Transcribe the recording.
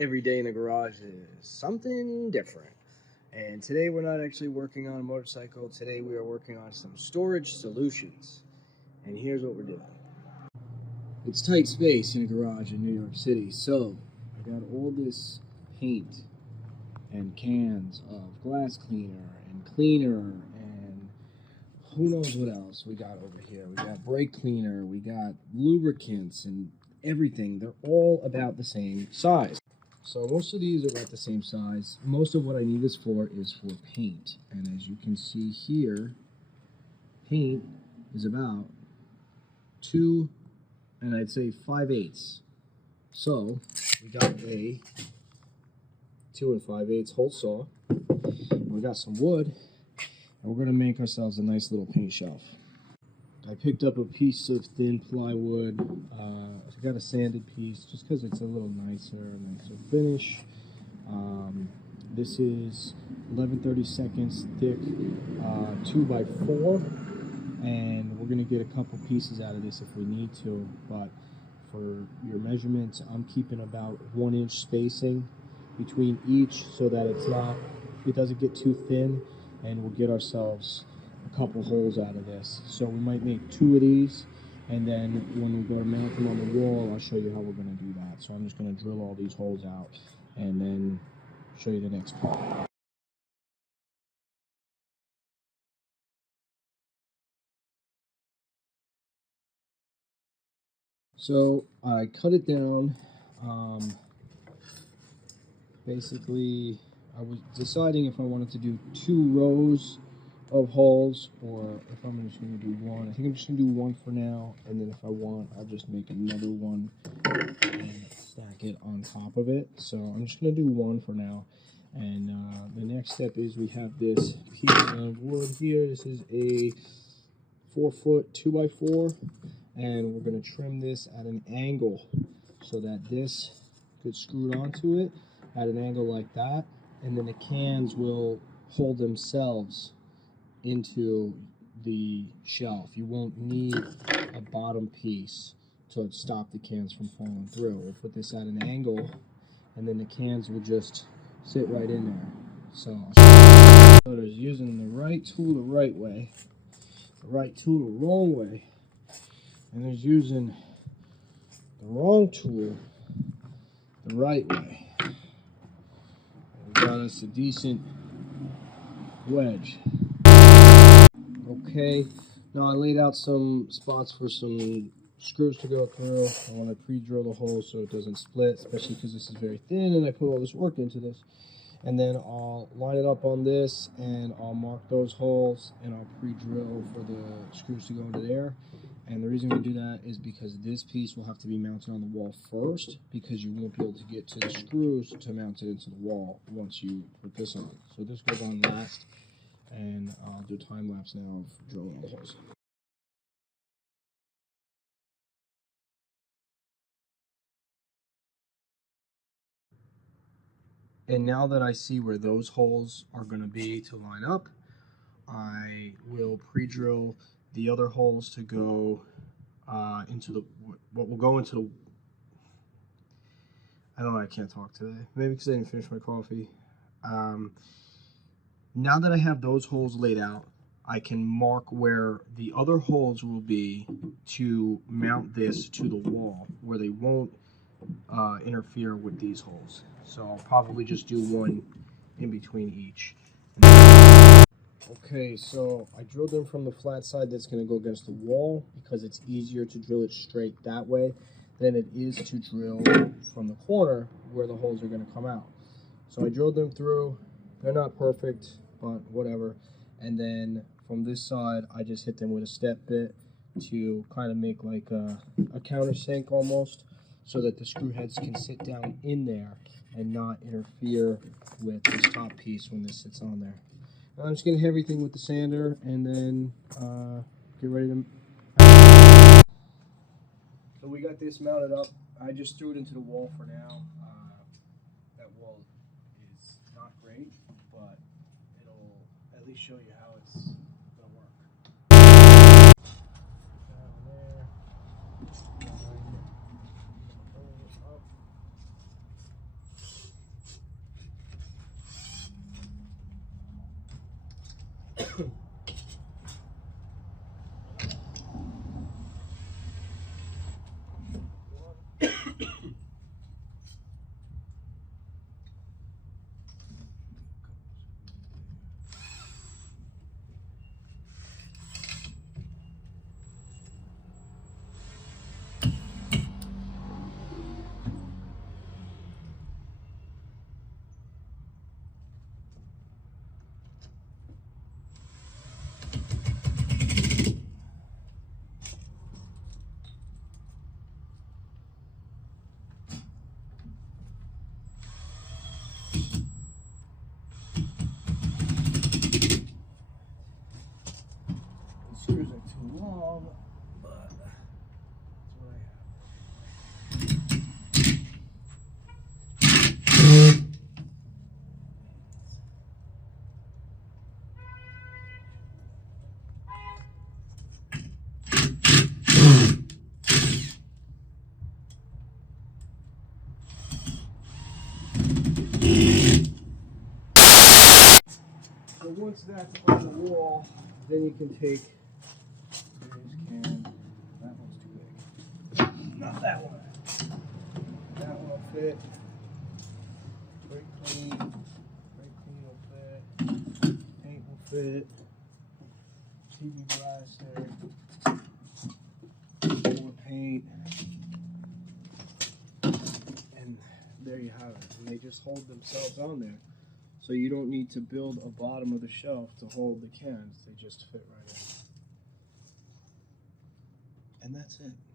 Every day in the garage is something different. And today we're not actually working on a motorcycle. Today we are working on some storage solutions. And here's what we're doing. It's tight space in a garage in New York City, so I got all this paint and cans of glass cleaner and cleaner and who knows what else we got over here. We got brake cleaner, we got lubricants and everything. They're all about the same size. So most of these are about the same size. Most of what I need this for is for paint. And as you can see here, paint is about 2 and I'd say 5/8. So we got a 2 5/8 hole saw. We got some wood, and we're gonna make ourselves a nice little paint shelf. I picked up a piece of thin plywood. I got a sanded piece just because it's a little nicer finish. This is 11/32 thick 2x4, and we're gonna get a couple pieces out of this if we need to. But for your measurements, I'm keeping about 1-inch spacing between each so that it doesn't get too thin, and we'll get ourselves a couple holes out of this. So we might make 2 of these, and then when we go to mount them on the wall, I'll show you how we're going to do that. So I'm just going to drill all these holes out and then show you the next part. So I cut it down. Basically, I was deciding if I wanted to do 2 rows of holes or if I'm just going to do one. I think I'm just going to do one for now, and then if I want, I'll just make another one and stack it on top of it. So I'm just going to do one for now. And the next step is we have this piece of wood here. This is a 4-foot 2x4, and we're going to trim this at an angle so that this gets screwed onto it at an angle like that, and then the cans will hold themselves into the shelf. You won't need a bottom piece to stop the cans from falling through. We'll put this at an angle, and then the cans will just sit right in there. So there's using the right tool the right way, the right tool the wrong way, and there's using the wrong tool the right way. We got us a decent wedge. Okay, now I laid out some spots for some screws to go through. I want to pre-drill the hole so it doesn't split, especially because this is very thin and I put all this work into this. And then I'll line it up on this and I'll mark those holes and I'll pre-drill for the screws to go into there. And the reason we do that is because this piece will have to be mounted on the wall first, because you won't be able to get to the screws to mount it into the wall once you put this on. So this goes on last, and I'll do a time lapse now of drilling all the holes. And now that I see where those holes are going to be to line up, I will pre-drill the other holes to go into what will go into the, I don't know, I can't talk today. Maybe because I didn't finish my coffee. Now that I have those holes laid out, I can mark where the other holes will be to mount this to the wall, where they won't interfere with these holes. So I'll probably just do one in between each. Okay, so I drilled them from the flat side that's going to go against the wall, because it's easier to drill it straight that way than it is to drill from the corner where the holes are going to come out. So I drilled them through. They're not perfect, but whatever. And then from this side, I just hit them with a step bit to kind of make like a countersink almost, so that the screw heads can sit down in there and not interfere with this top piece when this sits on there. I'm just going to hit everything with the sander and then get ready to... So we got this mounted up. I just threw it into the wall for now. That wall is not great, but it'll at least show you how it's going to work. Down there. Line it up. So once that's on the wall, then you can take this can. That one's too big. Not that one. That one will fit. Brake clean. Brake clean will fit. Paint will fit. TV blaster. More paint. And there you have it. And they just hold themselves on there. So you don't need to build a bottom of the shelf to hold the cans. They just fit right in. And that's it.